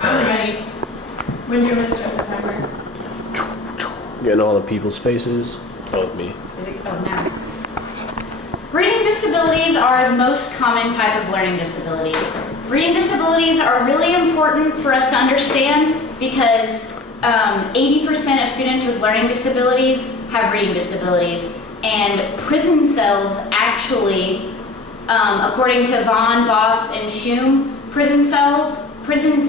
I'm ready. When do you want to start the timer? Getting all the people's faces. Oh, me. Now. Reading disabilities are the most common type of learning disabilities. Reading disabilities are really important for us to understand because 80% of students with learning disabilities have reading disabilities. And prison cells actually, according to Vaughn, Boss, and Schum, prisons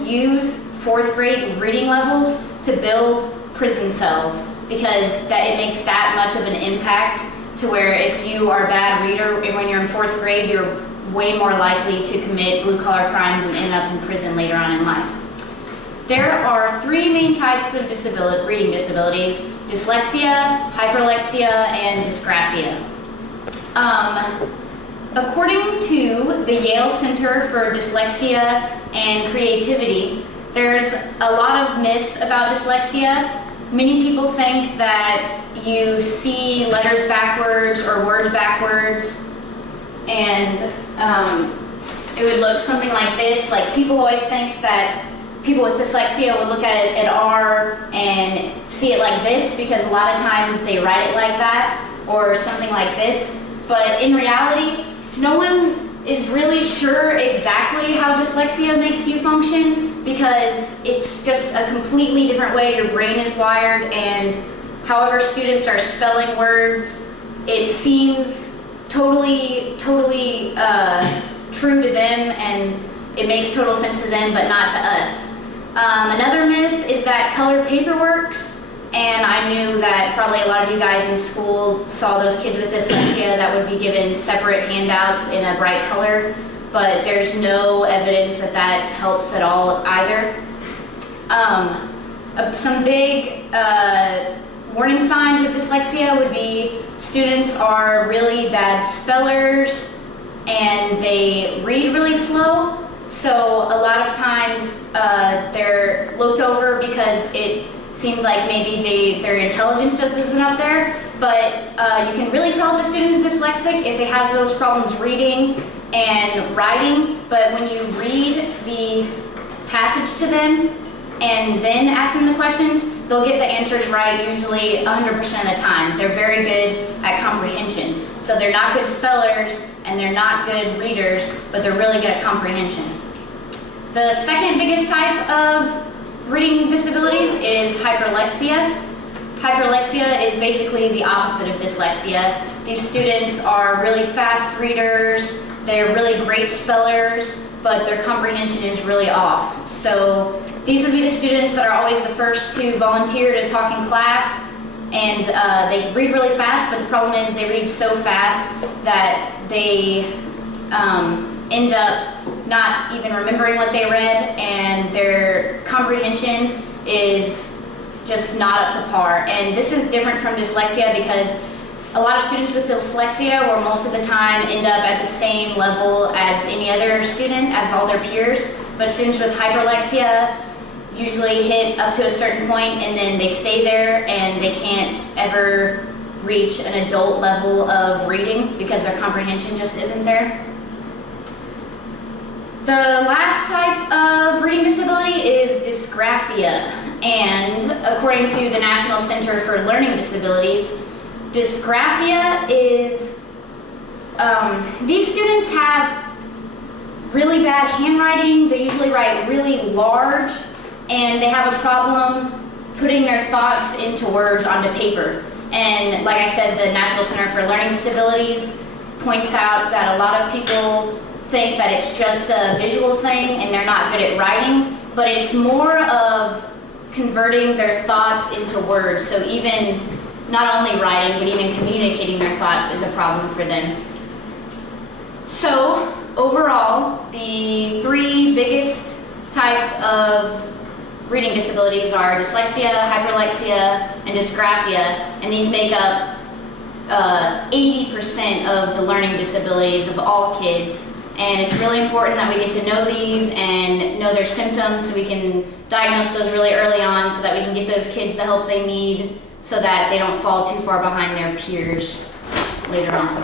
use 4th grade reading levels to build prison cells because it makes that much of an impact to where if you are a bad reader when you're in 4th grade, you're way more likely to commit blue-collar crimes and end up in prison later on in life. There are 3 main types of reading disabilities: dyslexia, hyperlexia, and dysgraphia. According to the Yale Center for Dyslexia and Creativity, there's a lot of myths about dyslexia. Many people think that you see letters backwards or words backwards, and it would look something like this. Like, people always think that people with dyslexia would look at it at R and see it like this because a lot of times they write it like that or something like this. But in reality, no one is really sure exactly how dyslexia makes you function because it's just a completely different way your brain is wired, and however students are spelling words, it seems totally true to them and it makes total sense to them, but not to us. Another myth is that color paper works, and I knew that probably a lot of you guys in school saw those kids with dyslexia that would be given separate handouts in a bright color, but there's no evidence that that helps at all either. Some big warning signs of dyslexia would be students are really bad spellers and they read really slow. So a lot of times they're looked over because it seems like maybe their intelligence just isn't up there. But you can really tell if a student is dyslexic if they have those problems reading and writing. But when you read the passage to them and then ask them the questions, they'll get the answers right usually 100% of the time. They're very good at comprehension. So they're not good spellers and they're not good readers, but they're really good at comprehension. The second biggest type of reading disabilities is hyperlexia. Hyperlexia is basically the opposite of dyslexia. These students are really fast readers, they're really great spellers, but their comprehension is really off. So these would be the students that are always the first to volunteer to talk in class, and they read really fast, but the problem is they read so fast that they end up not even remembering what they read, and their comprehension is just not up to par. And this is different from dyslexia because a lot of students with dyslexia will most of the time end up at the same level as any other student, as all their peers. But students with hyperlexia usually hit up to a certain point and then they stay there and they can't ever reach an adult level of reading because their comprehension just isn't there. The last type of reading disability is dysgraphia, and according to the National Center for Learning Disabilities, dysgraphia is, these students have really bad handwriting, they usually write really large, and they have a problem putting their thoughts into words onto paper. And like I said, the National Center for Learning Disabilities points out that a lot of people think that it's just a visual thing and they're not good at writing, but it's more of converting their thoughts into words. So even not only writing, but even communicating their thoughts is a problem for them. So overall, the 3 biggest types of reading disabilities are dyslexia, hyperlexia, and dysgraphia, and these make up 80% of the learning disabilities of all kids. And it's really important that we get to know these and know their symptoms so we can diagnose those really early on so that we can get those kids the help they need so that they don't fall too far behind their peers later on.